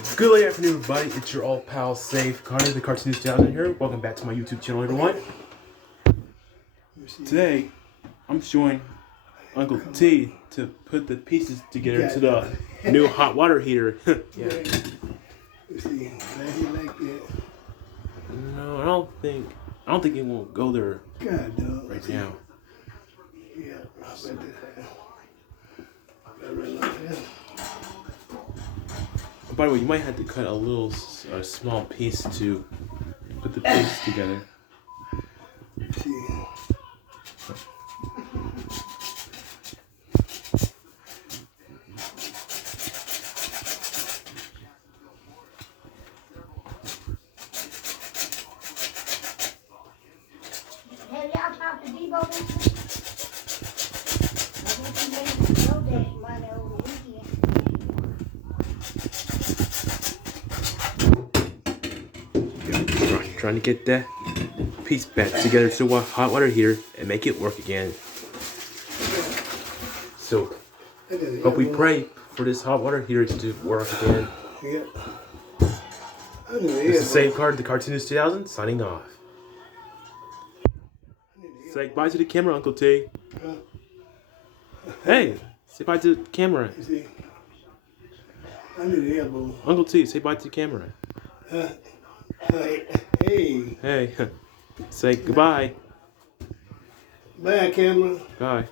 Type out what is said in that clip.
Good afternoon, everybody. It's your old pal, Safe Carter, the Cartoonist Down here. Welcome back to my YouTube channel, everyone. Today, I'm showing Uncle T to put the pieces together to the new hot water heater. Yeah. You see, he like that. No, I don't think it won't go there God, dog. right now. Yeah, I bet that. I really like that. By the way, you might have to cut a small piece to put the pieces together. See. Have y'all talked to Debo this week? I guess he made know that money over the weekend. Trying to get that piece back together to a hot water heater and make it work again. So, hope we pray for this hot water heater to work again. Yeah. This is Safeguard, the Cartoonist 2000, signing off. Say bye to the camera, Uncle T. Hey, say bye to the camera. You see, I need an elbow. Uncle T, say bye to the camera. Hey. Hey, say goodbye. Bye, camera. Bye.